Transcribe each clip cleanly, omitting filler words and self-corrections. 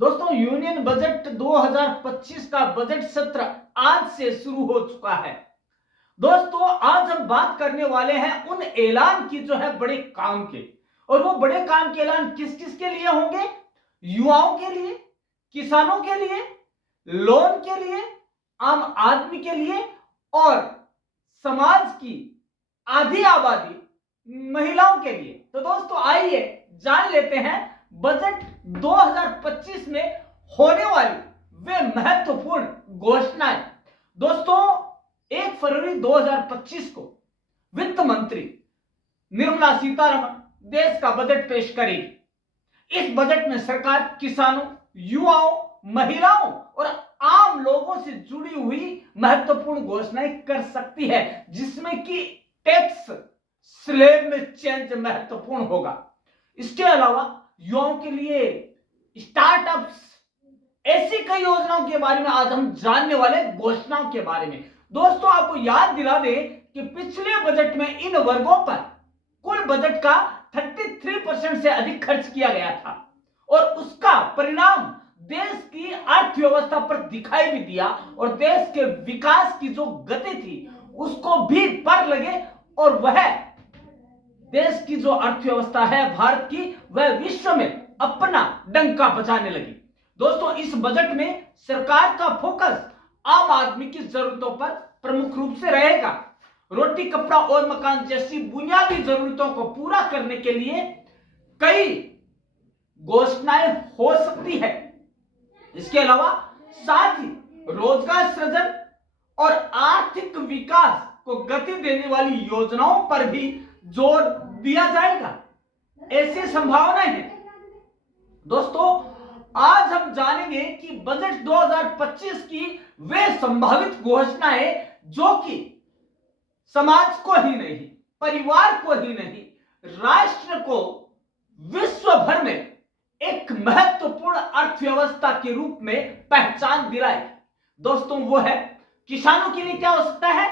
दोस्तों, union budget 2025 का budget सत्र आज से शुरू हो चुका है। दोस्तों, आज हम बात करने वाले हैं उन ऐलान की जो है बड़े काम के। और वो बड़े काम के ऐलान किस किस के लिए होंगे? युवाओं के लिए, किसानों के लिए, लोन के लिए, आम आदमी के लिए और समाज की आधी आबादी महिलाओं के लिए। तो दोस्तों, आइए जान लेते हैं बजट 2025 में होने वाली वे महत्वपूर्ण घोषणाएं। दोस्तों, 1 फरवरी 2025 को वित्त मंत्री निर्मला सीतारमण देश का बजट पेश करेगी। इस बजट में सरकार किसानों, युवाओं, महिलाओं और आम लोगों से जुड़ी हुई महत्वपूर्ण घोषणाएं कर सकती है, जिसमें कि टैक्स स्लैब में चेंज महत्वपूर्ण होगा। इसके अलावा युवाओं के लिए स्टार्टअप्स, ऐसी कई योजनाओं के बारे में आज हम जानने वाले, घोषणाओं के बारे में। दोस्तों, आपको याद दिला दें कि पिछले बजट में इन वर्गों पर कुल बजट का 33% से अधिक खर्च किया गया था और उसका परिणाम देश की अर्थव्यवस्था पर दिखाई भी दिया और देश के विकास की जो गति थी उसको भी पर लगे और वह देश की जो अर्थव्यवस्था है भारत की, वह विश्व में अपना डंका बजाने लगी। दोस्तों, इस बजट में सरकार का फोकस आम आदमी की जरूरतों पर प्रमुख रूप से रहेगा। रोटी, कपड़ा और मकान जैसी बुनियादी जरूरतों को पूरा करने के लिए कई घोषणाएं हो सकती है। इसके अलावा साथ ही रोजगार सृजन और आर्थिक विकास को गति देने वाली योजनाओं पर भी जोर दिया जाएगा, ऐसी संभावनाएं हैं। दोस्तों, आज हम जानेंगे कि बजट 2025 की वे संभावित घोषणाएं जो कि समाज को ही नहीं, परिवार को ही नहीं, राष्ट्र को विश्व भर में एक महत्वपूर्ण अर्थव्यवस्था के रूप में पहचान दिलाए। दोस्तों, वो है किसानों के लिए क्या हो सकता है?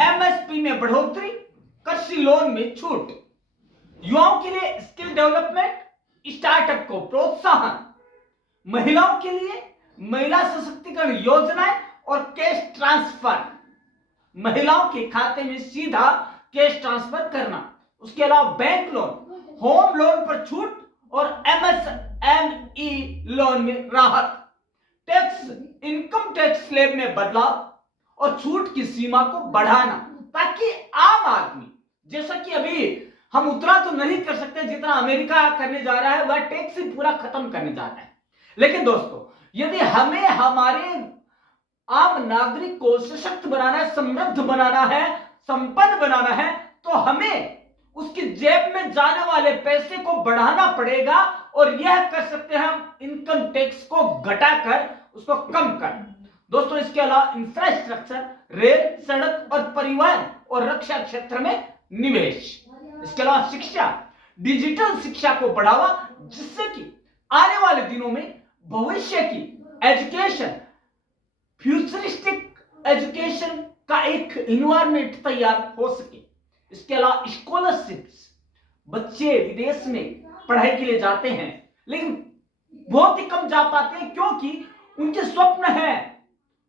एमएसपी में बढ़ोतरी, कृषि लोन में छूट, युवाओं के लिए स्किल डेवलपमेंट, स्टार्टअप को प्रोत्साहन, महिलाओं के लिए महिला सशक्तिकरण योजनाएं और कैश ट्रांसफर, महिलाओं के खाते में सीधा कैश ट्रांसफर करना। उसके अलावा बैंक लोन, होम लोन पर छूट और एमएसएमई लोन में राहत, टैक्स, इनकम टैक्स स्लैब में बदलाव और छूट की सीमा को बढ़ाना, ताकि आम आदमी, जैसा कि अभी हम उतना तो नहीं कर सकते जितना अमेरिका करने जा रहा है, वह टैक्स ही पूरा खत्म करने जा रहा है। लेकिन दोस्तों, यदि हमें हमारे आम नागरिक को सशक्त बनाना है, समृद्ध बनाना है, संपन्न बनाना है, तो हमें उसकी जेब में जाने वाले पैसे को बढ़ाना पड़ेगा और यह कर सकते हैं हम इनकम टैक्स को घटाकर उसको कम कर। दोस्तों, इसके अलावा इंफ्रास्ट्रक्चर, रेल, सड़क और परिवहन और रक्षा क्षेत्र में निवेश। इसके अलावा शिक्षा, डिजिटल शिक्षा को बढ़ावा, जिससे कि आने वाले दिनों में भविष्य की एजुकेशन, फ्यूचरिस्टिक एजुकेशन का एक इन्वायरमेंट तैयार हो सके। इसके अलावा स्कॉलरशिप्स, बच्चे विदेश में पढ़ाई के लिए जाते हैं लेकिन बहुत ही कम जा पाते हैं क्योंकि उनके स्वप्न है,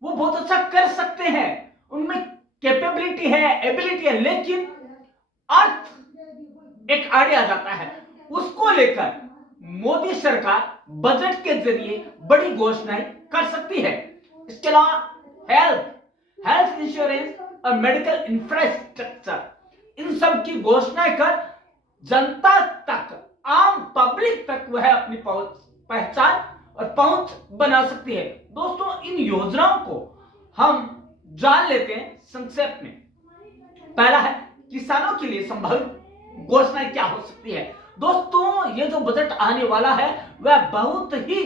वो बहुत अच्छा कर सकते हैं, उनमें कैपेबिलिटी है, एबिलिटी है, लेकिन अर्थ एक आड़े आ जाता है। उसको लेकर मोदी सरकार बजट के जरिए बड़ी घोषणाएं कर सकती है। इसके अलावा हेल्थ इंश्योरेंस और मेडिकल इंफ्रास्ट्रक्चर, इन सब की घोषणाएं कर जनता तक, आम पब्लिक तक वह अपनी पहचान और पहुंच बना सकती है। दोस्तों, इन योजनाओं को हम जान लेते हैं संक्षेप में। पहला है किसानों के लिए संभावित घोषणाएं क्या हो सकती है। दोस्तों, ये जो बजट आने वाला है वह बहुत ही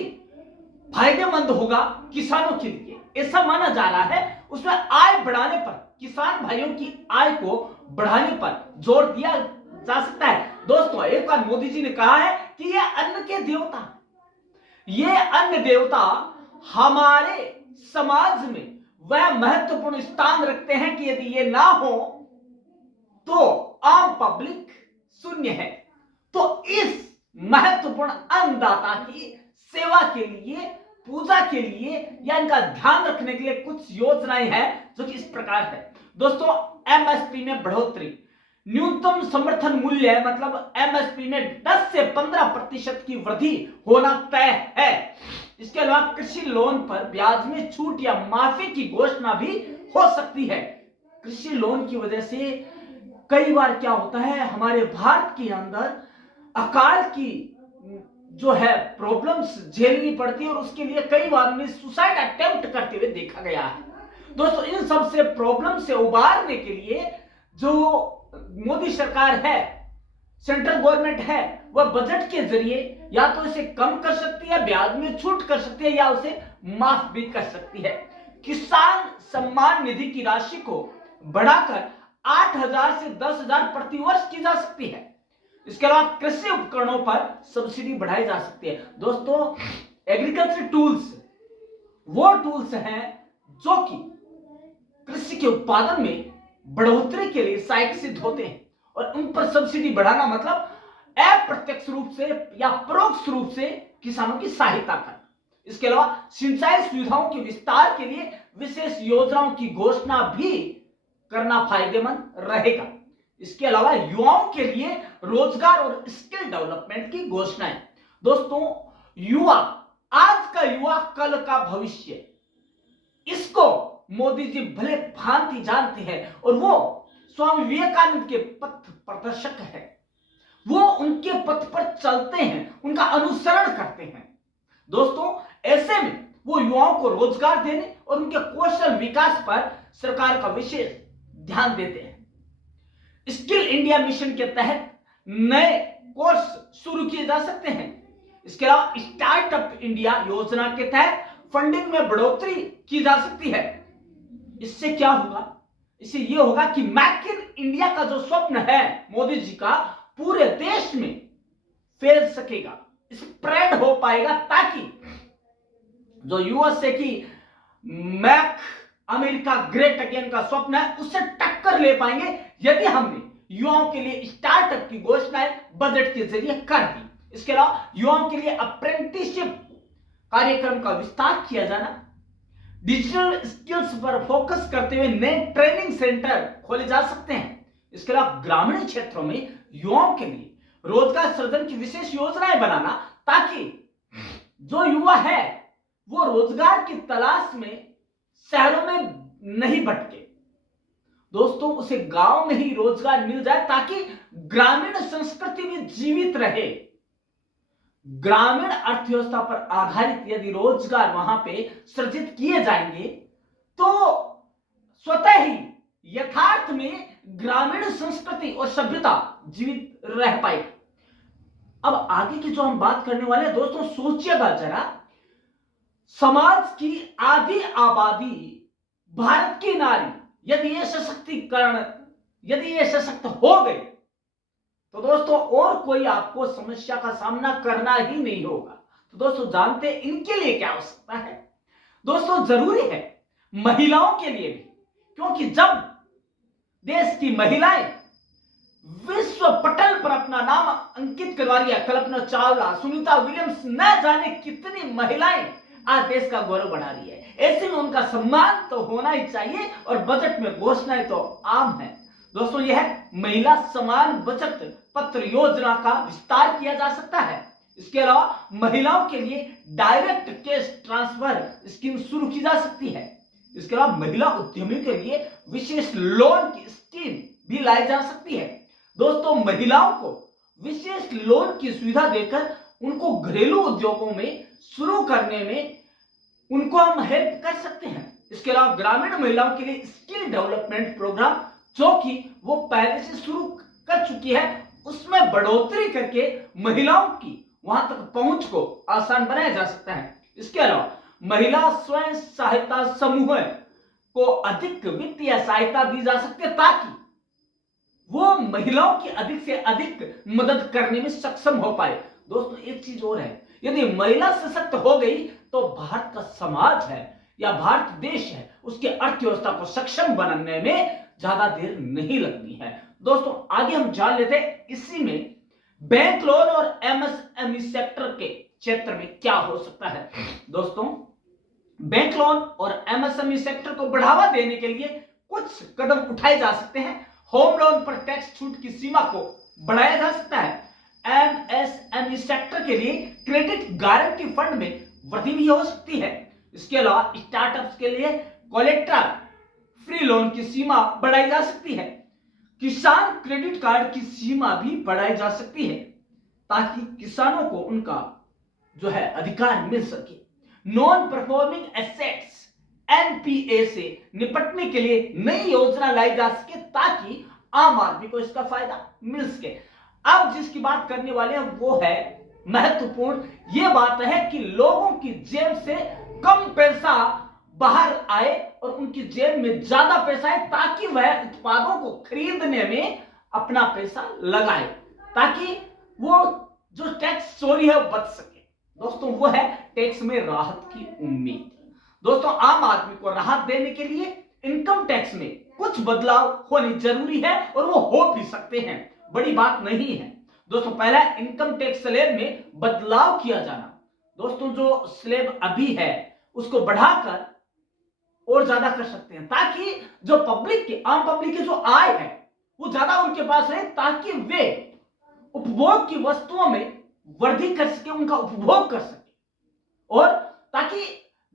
फायदेमंद होगा किसानों के लिए, ऐसा माना जा रहा है। उसमें आय बढ़ाने पर, किसान भाइयों की आय को बढ़ाने पर जोर दिया जा सकता है। दोस्तों, एक बार मोदी जी ने कहा है कि ये अन्न के देवता, ये अन्न देवता हमारे समाज में वह महत्वपूर्ण स्थान रखते हैं कि यदि ये ना हो तो आम पब्लिक शून्य है। तो इस महत्वपूर्ण अन्नदाता की सेवा के लिए, पूजा के लिए या इनका ध्यान रखने के लिए कुछ योजनाएं हैं जो कि इस प्रकार है। दोस्तों, एमएसपी में बढ़ोतरी, न्यूनतम समर्थन मूल्य मतलब एमएसपी में 10 से 15% की वृद्धि होना तय है। इसके अलावा कृषि लोन पर ब्याज में छूट या माफी की घोषणा भी हो सकती है। कृषि लोन की वजह से कई बार क्या होता है, हमारे भारत के अंदर अकाल की जो है प्रॉब्लम्स झेलनी पड़ती है और उसके लिए कई बार उन्हें सुसाइड अटेम्प्ट करते हुए देखा गया है। दोस्तों, इन सब से प्रॉब्लम से उबारने के लिए जो मोदी सरकार है, सेंट्रल गवर्नमेंट है, वह बजट के जरिए या तो इसे कम कर सकती है, ब्याज में छूट कर सकती है या उसे माफ भी कर सकती है। किसान सम्मान निधि की राशि को बढ़ाकर 8,000 से 10,000 प्रति वर्ष की जा सकती है। इसके अलावा कृषि उपकरणों पर सब्सिडी बढ़ाई जा सकती है। दोस्तों, एग्रीकल्चर टूल्स वो टूल्स हैं जो कि कृषि के उत्पादन में बढ़ोतरी के लिए सहायक सिद्ध होते हैं और उन पर सब्सिडी बढ़ाना मतलब अप्रत्यक्ष रूप से या परोक्ष रूप से किसानों की सहायता करना। इसके अलावा सिंचाई सुविधाओं के विस्तार के लिए विशेष योजनाओं की घोषणा भी करना फायदेमंद रहेगा। इसके अलावा युवाओं के लिए रोजगार और स्किल डेवलपमेंट की घोषणाएं। दोस्तों, युवा, आज का युवा कल का भविष्य, इसको मोदी जी भले भांति जानते हैं और वो स्वामी विवेकानंद के पथ प्रदर्शक है। वो उनके पथ पर चलते हैं, उनका अनुसरण करते हैं। दोस्तों, ऐसे में वो युवाओं को रोजगार देने और उनके कौशल विकास पर सरकार का विशेष ध्यान देते हैं। स्किल इंडिया मिशन के तहत नए कोर्स शुरू किए जा सकते हैं। इसके अलावा स्टार्टअप इंडिया योजना के तहत फंडिंग में बढ़ोतरी की जा सकती है। इससे क्या होगा? इससे यह होगा कि मेक इन इंडिया का जो स्वप्न है मोदी जी का, पूरे देश में फैल सकेगा, स्प्रेड हो पाएगा, ताकि जो यूएसए की मैक अमेरिका ग्रेट अगेन का स्वप्न है उससे टक्कर ले पाएंगे यदि हमने युवाओं के लिए स्टार्टअप की घोषणाएं बजट के जरिए कर दी। इसके अलावा युवाओं के लिए अप्रेंटिसशिप कार्यक्रम का विस्तार किया जाना, डिजिटल स्किल्स पर फोकस करते हुए नए ट्रेनिंग सेंटर खोले जा सकते हैं। इसके अलावा ग्रामीण क्षेत्रों में युवाओं के लिए रोजगार सृजन की विशेष योजनाएं बनाना, ताकि जो युवा है वो रोजगार की तलाश में शहरों में नहीं भटके। दोस्तों, उसे गांव में ही रोजगार मिल जाए ताकि ग्रामीण संस्कृति भी जीवित रहे। ग्रामीण अर्थव्यवस्था पर आधारित यदि रोजगार वहां पे सृजित किए जाएंगे तो स्वतः ही यथार्थ में ग्रामीण संस्कृति और सभ्यता जीवित रह पाएगी। अब आगे की जो हम बात करने वाले हैं दोस्तों, सोचिएगा जरा, समाज की आधी आबादी भारत की नारी यदि ये सशक्तिकरण, यदि ये सशक्त हो गए तो दोस्तों और कोई आपको समस्या का सामना करना ही नहीं होगा। तो दोस्तों, जानते हैं इनके लिए क्या हो सकता है? दोस्तों, जरूरी है महिलाओं के लिए भी, क्योंकि जब देश की महिलाएं विश्व पटल पर अपना नाम अंकित करवा रही है, कल्पना चावला, सुनीता विलियम्स, न जाने कितनी महिलाएं आज देश का गौरव बढ़ा रही है, ऐसे में उनका सम्मान तो होना ही चाहिए और बजट में घोषणाएं तो आम है। दोस्तों, यह महिला समान बचत पत्र योजना का विस्तार किया जा सकता है। इसके अलावा महिलाओं के लिए डायरेक्ट कैश ट्रांसफर स्कीम शुरू की जा सकती है। इसके अलावा महिला उद्यमियों के लिए विशेष लोन की स्कीम भी लाई जा सकती है। दोस्तों, महिलाओं को विशेष लोन की सुविधा देकर उनको घरेलू उद्योगों में शुरू करने में उनको हम हेल्प कर सकते हैं। इसके अलावा ग्रामीण महिलाओं के लिए स्किल डेवलपमेंट प्रोग्राम जो कि वो पहले से शुरू कर चुकी है, उसमें बढ़ोतरी करके महिलाओं की वहां तक पहुंच को आसान बनाया जा सकता है। इसके अलावा महिला स्वयं सहायता समूह को अधिक वित्तीय सहायता दी जा सकती है ताकि वो महिलाओं की अधिक से अधिक मदद करने में सक्षम हो पाए। दोस्तों, एक चीज और है, यदि महिला सशक्त हो गई तो भारत का समाज है या भारत देश है, उसके अर्थव्यवस्था को सक्षम बनाने में ज्यादा देर नहीं लगती है। दोस्तों, आगे हम जान लेते हैं इसी में बैंक लोन और एमएसएमई सेक्टर के क्षेत्र में क्या हो सकता है? दोस्तों, बैंक लोन और एमएसएमई सेक्टर को बढ़ावा देने के लिए कुछ कदम उठाए जा सकते हैं। होम लोन पर टैक्स छूट की सीमा को बढ़ाया जा सकता है। एमएसएमई सेक्टर के लिए क्रेडिट गारंटी फंड में वृद्धि भी हो सकती है। इसके अलावा स्टार्टअप्स के लिए कोलेटरल फ्री लोन की सीमा बढ़ाई जा सकती है। किसान क्रेडिट कार्ड की सीमा भी बढ़ाई जा सकती है ताकि किसानों को उनका जो है अधिकार मिल सके। नॉन परफॉर्मिंग एसेट्स एनपीए से निपटने के लिए नई योजना लाई जा सके ताकि आम आदमी को इसका फायदा मिल सके। अब जिसकी बात करने वाले हैं वो है महत्वपूर्ण, यह बात है कि लोगों की जेब से कम पैसा बाहर आए और उनकी जेब में ज्यादा पैसा आए ताकि वह उत्पादों को खरीदने में अपना पैसा लगाए, ताकि वो जो टैक्स चोरी है वो बच सके। दोस्तों, वो है टैक्स में राहत की उम्मीद। दोस्तों, आम आदमी को राहत देने के लिए इनकम टैक्स में कुछ बदलाव होनी जरूरी है और वो हो भी सकते हैं, बड़ी बात नहीं है। दोस्तों, पहला इनकम टैक्स स्लैब में बदलाव किया जाना। दोस्तों, जो स्लैब अभी है उसको बढ़ाकर और ज्यादा कर सकते हैं ताकि जो पब्लिक की आम पब्लिक की जो आय है वो ज्यादा उनके पास रहे, ताकि वे उपभोग की वस्तुओं में वृद्धि कर सके, उनका उपभोग कर सके, और ताकि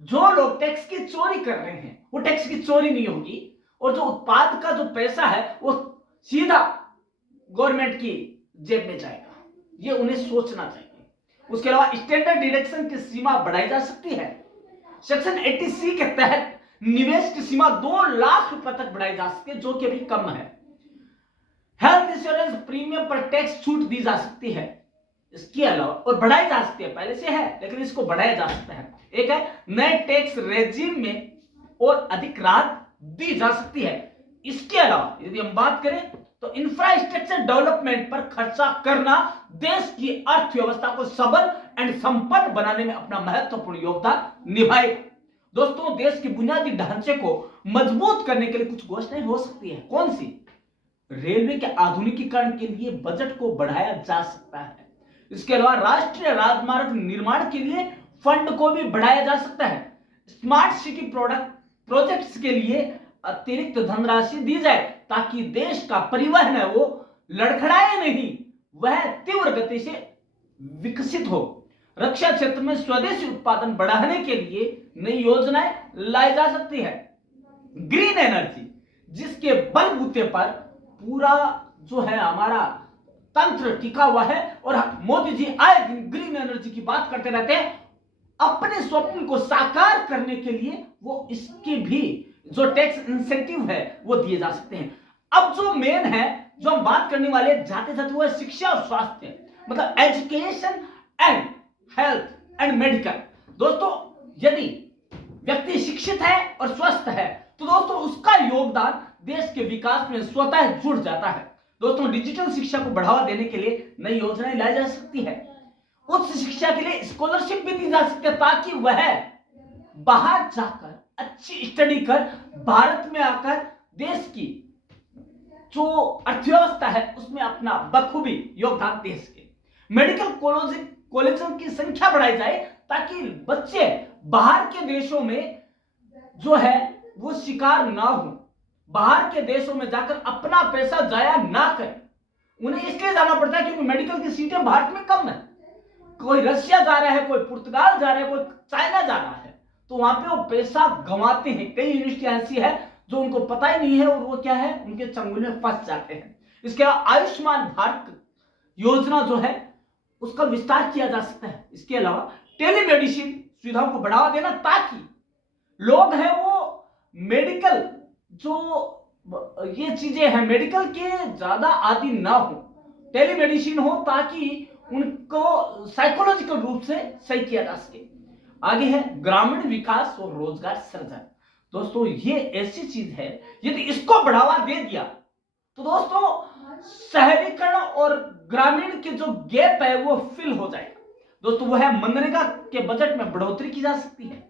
जो लोग टैक्स की चोरी कर रहे हैं वो टैक्स की चोरी नहीं होगी और जो उत्पाद का जो पैसा है वो सीधा गवर्नमेंट की जेब में जाएगा। ये उन्हें सोचना चाहिए। उसके अलावा स्टैंडर्ड डिडक्शन की सीमा बढ़ाई जा सकती है। सेक्शन 80C के तहत निवेश की सीमा 2 लाख रुपए तक बढ़ाई जा सकती है, जो कि अभी कम है। हेल्थ इंश्योरेंस प्रीमियम पर टैक्स छूट दी जा सकती है। इसके अलावा और बढ़ाई जा सकती है, पहले से है लेकिन इसको बढ़ाया जा सकता है। एक है नए टैक्स रेजिम में और अधिक राहत दी जा सकती है। इसके अलावा यदि हम बात करें तो इंफ्रास्ट्रक्चर डेवलपमेंट पर खर्चा करना देश की अर्थव्यवस्था को सबल एंड संपन्न बनाने में अपना महत्वपूर्ण योगदान निभाएगा। दोस्तों, देश के बुनियादी ढांचे को मजबूत करने के लिए कुछ घोषणाएं हो सकती है। कौन सी? रेलवे के आधुनिकीकरण के लिए बजट को बढ़ाया जा सकता है। इसके अलावा राष्ट्रीय राजमार्ग निर्माण के लिए फंड को भी बढ़ाया जा सकता है। स्मार्ट सिटी प्रोजेक्ट्स के लिए अतिरिक्त धनराशि दी जाए ताकि देश का परिवहन है वो लड़खड़ाए नहीं, वह तीव्र गति से विकसित हो। रक्षा क्षेत्र में स्वदेशी उत्पादन बढ़ाने के लिए नई योजनाएं लाई जा सकती है। ग्रीन एनर्जी, जिसके बलबूते पर पूरा जो है हमारा तंत्र टिका हुआ है, और मोदी जी आए दिन ग्रीन एनर्जी की बात करते रहते हैं। अपने स्वप्न को साकार करने के लिए वो इसके भी जो टैक्स इंसेंटिव है वो दिए जा सकते हैं। अब जो मेन है जो हम बात करने वाले जाते जाते वो है शिक्षा और स्वास्थ्य, मतलब education and health and medical. दोस्तों, यदि व्यक्ति शिक्षित है और स्वस्थ है तो दोस्तों उसका योगदान देश के विकास में स्वतः जुड़ जाता है। दोस्तों, डिजिटल शिक्षा को बढ़ावा देने के लिए नई योजनाएं लाई जा सकती है। उच्च शिक्षा के लिए स्कॉलरशिप भी दी जा सकती है ताकि वह बाहर जाकर अच्छी स्टडी कर भारत में आकर देश की जो अर्थव्यवस्था है उसमें अपना बखूबी योगदान दे सके। मेडिकल कॉलेजों की संख्या बढ़ाई जाए ताकि बच्चे बाहर के देशों में जो है वो शिकार ना हो, बाहर के देशों में जाकर अपना पैसा जाया ना करें। उन्हें इसलिए जाना पड़ता है क्योंकि मेडिकल की सीटें भारत में कम है। कोई रशिया जा रहा है, कोई पुर्तगाल जा रहा है, कोई चाइना जा रहा है, तो वहां पे वो पैसा गंवाते हैं। कई यूनिवर्सिटी ऐसी है जो उनको पता ही नहीं है और वो क्या है उनके चंगुल में फंस जाते हैं। इसके अलावा आयुष्मान भारत योजना जो है उसका विस्तार किया जा सकता है। इसके अलावा टेलीमेडिसिन सुविधाओं को बढ़ावा देना ताकि लोग हैं वो मेडिकल जो ये चीजें हैं मेडिकल के ज्यादा आदि ना हो, टेलीमेडिसिन हो ताकि उनको साइकोलॉजिकल रूप से सही किया जा सके। आगे है ग्रामीण विकास और रोजगार सृजन। दोस्तों, ये ऐसी चीज है यदि इसको बढ़ावा दे दिया तो दोस्तों शहरीकरण और ग्रामीण के जो गैप है वो फिल हो जाएगा। दोस्तों, वो है मनरेगा के बजट में बढ़ोतरी की जा सकती है।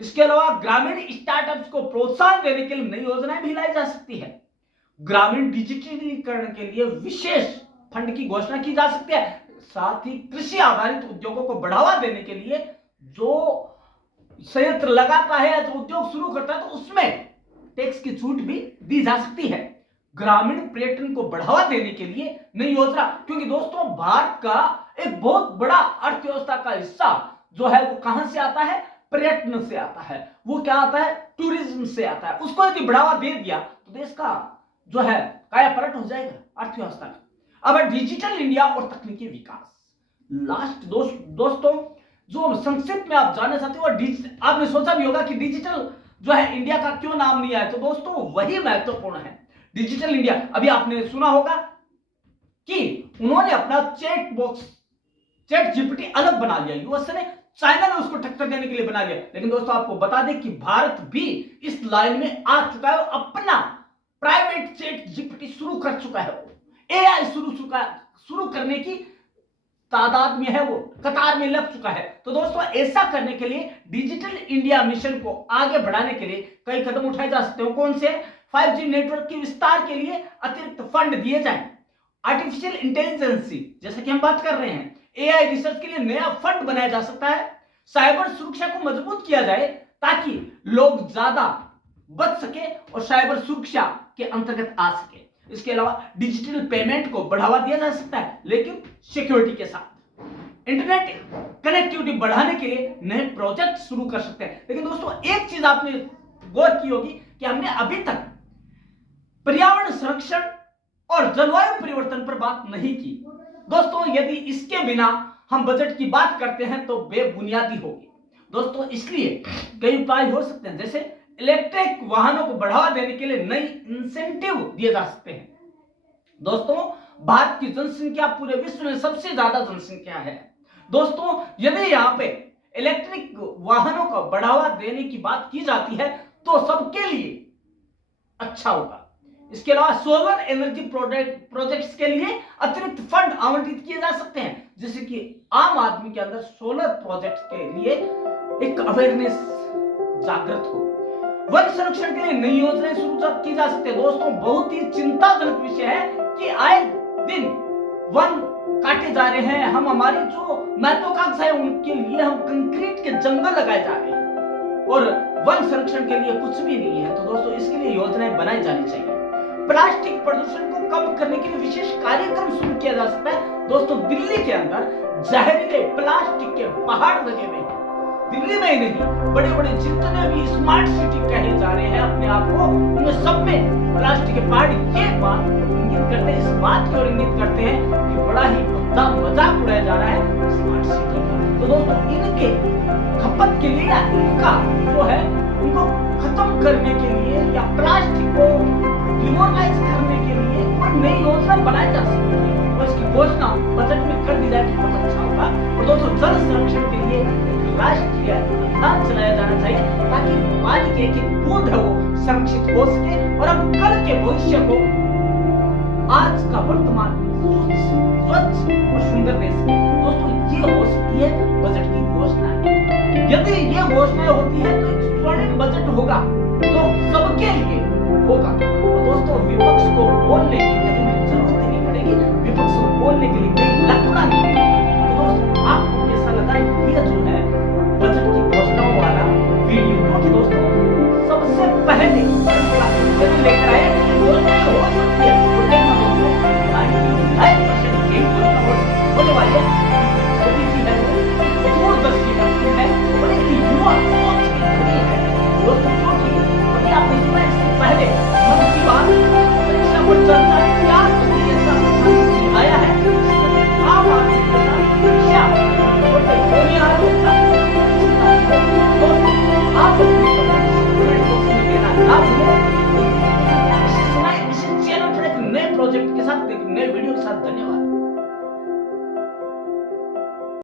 इसके अलावा ग्रामीण स्टार्टअप्स को प्रोत्साहन देने के लिए नई योजनाएं भी लाई जा सकती है। ग्रामीण डिजिटलीकरण के लिए विशेष फंड की घोषणा की जा सकती है। साथ ही कृषि आधारित उद्योगों को बढ़ावा देने के लिए जो संयंत्र लगाता है, जो उद्योग शुरू करता है, तो उसमें टैक्स की छूट भी दी जा सकती है। ग्रामीण पर्यटन को बढ़ावा देने के लिए नई योजना, क्योंकि दोस्तों भारत का एक बहुत बड़ा अर्थव्यवस्था का हिस्सा जो है वो कहां से आता है, पर्यटन से आता है। वो क्या आता है, टूरिज्म से आता है। उसको यदि बढ़ावा दे दिया तो देश का जो है कायापलट हो जाएगा अर्थव्यवस्था में। अब डिजिटल इंडिया और तकनीकी विकास, लास्ट दोस्तों जो संक्षिप्त में आप जानना चाहते हो, आपने सोचा भी होगा कि डिजिटल जो है इंडिया का क्यों नाम नहीं आया, तो दोस्तों वही महत्वपूर्ण है। डिजिटल इंडिया, अभी आपने सुना होगा कि उन्होंने अपना चैट बॉक्स चैट जीपीटी अलग बना लिया, यूएस ने, चाइना ने उसको टक्कर देने के लिए बना लिया। लेकिन दोस्तों आपको बता दें कि भारत भी इस लाइन में आ चुका है और अपना प्राइवेट चैट जीपीटी शुरू कर चुका है। एआई शुरू करने की तादाद में है, वो कतार में लग चुका है। तो दोस्तों ऐसा करने के लिए डिजिटल इंडिया मिशन को आगे बढ़ाने के लिए कई कदम उठाए जा सकते हो। कौन से? 5G नेटवर्क के विस्तार के लिए अतिरिक्त फंड दिए जाएं। आर्टिफिशियल इंटेलिजेंस, जैसे कि हम बात कर रहे हैं, एआई रिसर्च के लिए नया फंड बनाया जा सकता है। साइबर सुरक्षा को मजबूत किया जाए ताकि लोग ज्यादा बच सके और साइबर सुरक्षा के अंतर्गत आ सके। इसके अलावा डिजिटल पेमेंट को बढ़ावा दिया जा सकता है, लेकिन सिक्योरिटी के साथ। इंटरनेट कनेक्टिविटी बढ़ाने के लिए नए प्रोजेक्ट शुरू कर सकते हैं। लेकिन दोस्तों एक चीज आपने गौर की होगी कि हमने अभी तक पर्यावरण संरक्षण और जलवायु परिवर्तन पर बात नहीं की। दोस्तों यदि इसके बिना हम बजट की बात करते हैं तो बेबुनियादी होगी दोस्तों। इसलिए कई उपाय हो सकते हैं, जैसे इलेक्ट्रिक वाहनों को बढ़ावा देने के लिए नई इंसेंटिव दिए जा सकते हैं। दोस्तों भारत की जनसंख्या पूरे विश्व में सबसे ज्यादा जनसंख्या है। दोस्तों यदि यहाँ पे इलेक्ट्रिक वाहनों को बढ़ावा देने की बात की जाती है तो सबके लिए अच्छा होगा। इसके अलावा सोलर एनर्जी प्रोजेक्ट्स के लिए अतिरिक्त फंड आवंटित किए जा सकते हैं, जिससे कि आम आदमी के अंदर सोलर प्रोजेक्ट्स के लिए एक अवेयरनेस जागृत हो। वन संरक्षण के लिए नई योजनाएं शुरू की जा सकती है। दोस्तों बहुत ही चिंताजनक विषय है कि आए दिन वन काटे जा रहे हैं। हम हमारी जो महत्वाकांक्षा है उनके लिए हम कंक्रीट के जंगल लगाए जा रहे हैं और वन संरक्षण के लिए कुछ भी नहीं है। तो दोस्तों इसके लिए योजनाएं बनाई जानी चाहिए। प्लास्टिक प्रदूषण को कम करने के लिए विशेष कार्यक्रम शुरू किया जा सकता है। दोस्तों दिल्ली के अंदर जहरीले प्लास्टिक के पहाड़ लगे हुए हैं। दिल्ली में ही नहीं, बड़े बड़े जितने भी स्मार्ट सिटी कहे जा रहे हैं अपने आप को, उनमें सब में प्लास्टिक के पहाड़ ये बात इंगित करते हैं, इस बात की ओर इंगित करते हैं कि बड़ा ही भद्दा मजाक उड़ाया जा रहा है स्मार्ट सिटी का। तो दोस्तों इनके खपत के लिए या इनका जो है उनको खत्म करने के लिए या प्लास्टिक को डिमोरलाइज करने के लिए कोई नई योजना बनाई जा सकती है और इसकी घोषणा बजट में कर दी जाए तो बहुत अच्छा होगा। और दोस्तों जल संरक्षण के लिए राष्ट्रीय अभियान चलाया जाना चाहिए ताकि पानी की एक बूंद है वो संरक्षित हो सके और हम कल के भविष्य को आज का वर्तमान स्वच्छ और सुंदर दे सके। दोस्तों ये हो सकती है बजट की घोषणा। यदि ये घोषणाएं होती है तो एक स्वर्णिम बजट होगा जो सबके लिए होगा। तो दोस्तों विपक्ष को बोलने की कहीं जरूरत नहीं पड़ेगी, विपक्ष को बोलने के लिए कहीं लकड़ा नहीं